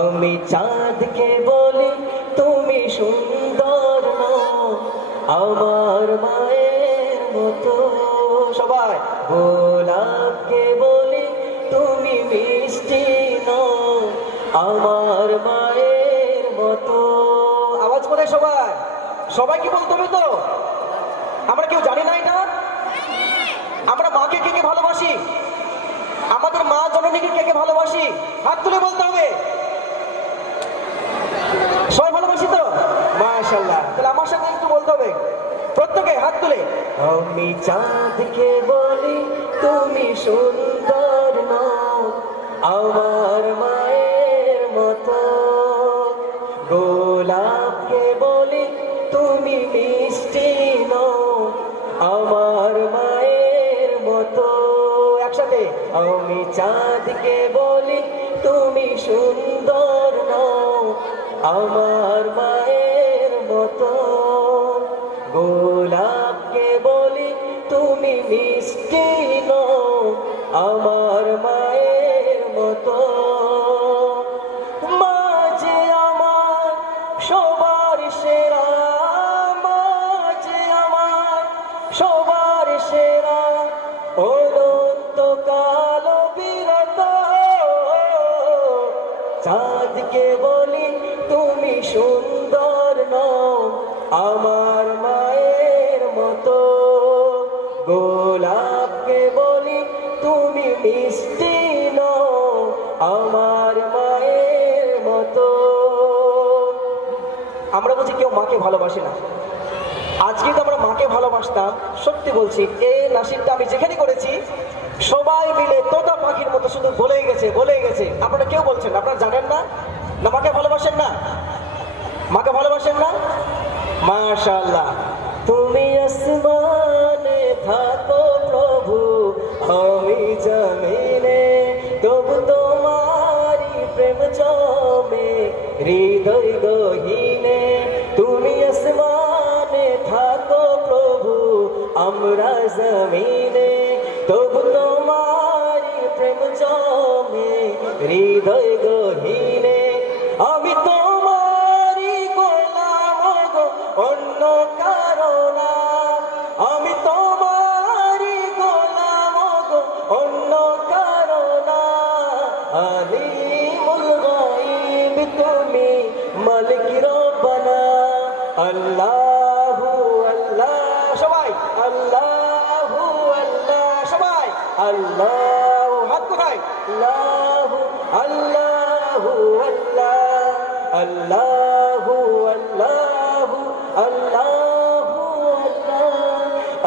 আমি চাঁদকে বলি তুমি সুন্দর নও আমার মায়ের মতো। সবাই গোলাপকে বলি তুমি মিষ্টি নও আমার মায়ের মতো। আওয়াজ করে সবাই, সবাই কি বলতে হবে তো? আমরা কেউ জানি না এটা? আমরা মাকে কে কে ভালোবাসি? আমাদের মা জননীকে কে কে ভালোবাসি? হাত তুলে বলতে হবে। সবাই ভালোবাসি তো? মাশাআল্লাহ। তাহলে আমার সাথে একটু বলতে হবে, প্রত্যেকে হাত তুলে। আমি চাঁদকে বলি তুমি সুন্দর নও আমার মায়ের মতো। গোলাপকে বলি তুমি মিষ্টি নও আমার মায়ের মতো। একসাথে আমি চাঁদকে বলি তুমি সুন্দর নও আমার মায়ের মতো। গোলাপকে বলি তুমি মিষ্টি নও আমার মায়ের মতো। মা যে আমার সবার সেরা, মা যে আমার সবার সেরা, অনন্তকাল বিরত। চাঁদকে বলি তুমি সুন্দর নও আমার মায়ের মতো। গোলাপকে বলি তুমি মিষ্টি নও আমার মায়ের মতো। আমরা বলছি কেউ মাকে ভালোবাসে না। আজকে তো আমরা মাকে ভালোবাসতাম, সত্যি বলছি এই নাসিরটা আমি যেখানে করেছি সবাই মিলে তোতা পাখির মতো শুধু বলেই গেছে বলেই গেছে। আপনারা কেউ বলছেন আপনারা জানেন না? না মাকে ভালোবাসেন না? মাকে ভালোবাসেন না? মাশাআল্লাহ। তুমি আসমানে থাকো প্রভু আমি জমিনে, তবু তোমারি প্রেম জমে হৃদয় গহীনে। তুমি আসমানে থাকো প্রভু আমরা জমিনে, তবু তোমারি প্রেম জমে হৃদয় গহীনে। আমি তোমারি গোলাম গো অন্য কারো না, আমি তোমারি গোলাম গো অন্য কারো না। আলিমুল গায়ব তুমি মালিক রব্বানা। আল্লাহু আল্লাহ, সবাই আল্লাহু আল্লাহ, সবাই আল্লাহ। হাত কোথায়? আল্লাহু আল্লাহু আল্লাহ, আল্লাহু আল্লাহু আল্লাহু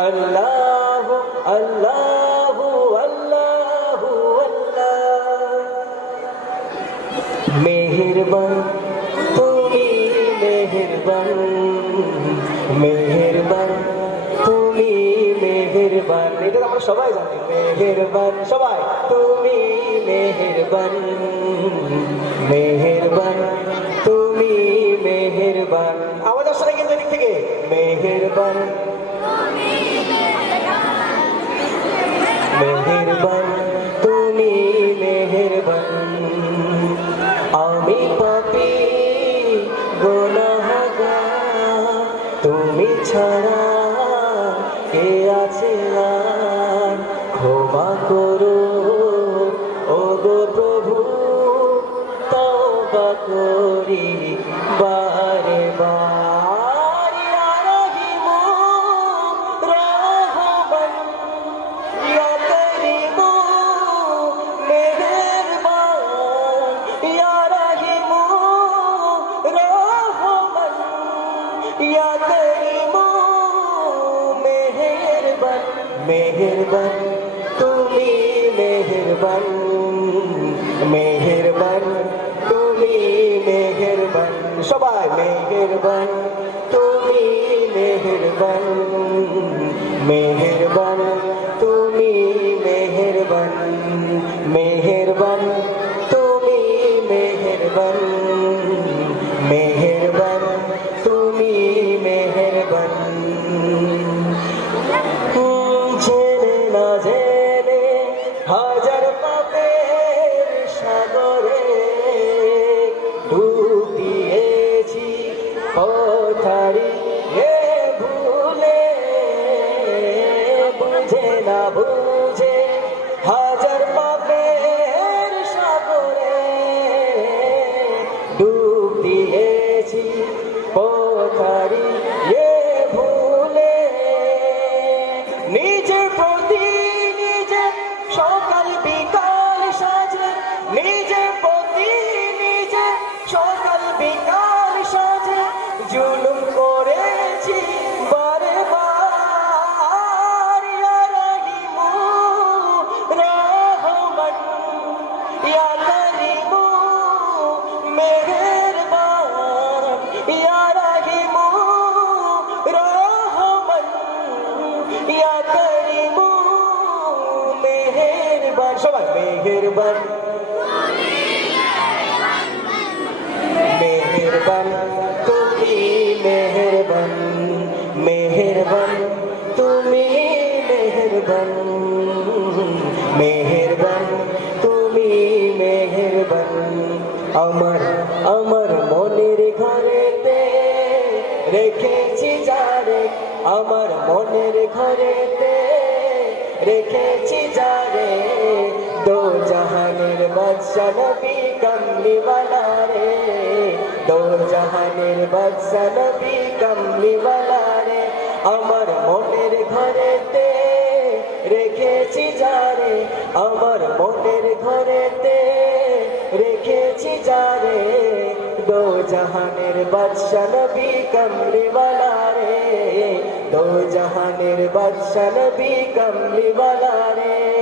আল্লাহু আল্লাহু আল্লাহু আল্লাহ। মেহেরবান তুমি মেহেরবান, মেহেরবান তুমি মেহেরবান। এটা আমরা সবাই জানি মেহেরবান। সবাই তুমি মেহেরবান, মেহেরবান তুমি মেহেরবান। আওয়াজ আসছে না কিন্তু এদিক থেকে? মেহেরবান মেহেরবান তুমি মেহেরবান। আমি পাপী গুনাহগার, তুমি ছাড়া কে আছে আর? ক্ষমা করো ও গো প্রভু, তওবা করি বারে বার। ইয়া রহিমু রহমান, ইয়া করিমু মেহেরবান। ইয়া রহিমু রহমান, ইয়া করিমু মেহেরবান। মেহেরবান তুমি মেহেরবান, মেহেরবান তুমি মেহেরবান। সবাই মেহেরবান তুমি মেহেরবান, মেহেরবান তুমি মেহেরবান। মেহেরবান তুমি মেহেরবান, মেহেরবান তুমি মেহেরবান। জেনে না জেনে হাজার পাপের সাগরে বুঝে হাজার পাপের সাগরে ডুব দিয়েছি পথারি ভুলে নিজের প্রতি নিজে সকাল বিকাল সাজে নিজের প্রতি নিজে সকাল বিকাল সাজে জুলুম করেছি বারে বার ইয়া রহিমু রহমান ইয়া করিমু মেহেরবান ইয়া রহিমু রহমান ইয়া করিমু মেহেরবান সবাই মেহেরবান মেহেরবান তুমি মেহেরবান মেহেরবান তুমি মেহেরবান মেহেরবান তুমি মেহেরবান আমার আমার মনের ঘরেতে রেখেছি যারে আমার মনের ঘরেতে রেখেছি যারে দো জাহানের বাদশা নবী কমলিওয়ালা রে দো জাহানের বাদশা নবী কমলিওয়ালা রে আমার মনের ঘরেতে রেখেছি যারে আমার মনের ঘরেতে রেখেছি যারে দো জাহানের বাদশা নবী কমলিওয়ালা রে দো জাহানের বাদশা নবী কমলিওয়ালা রে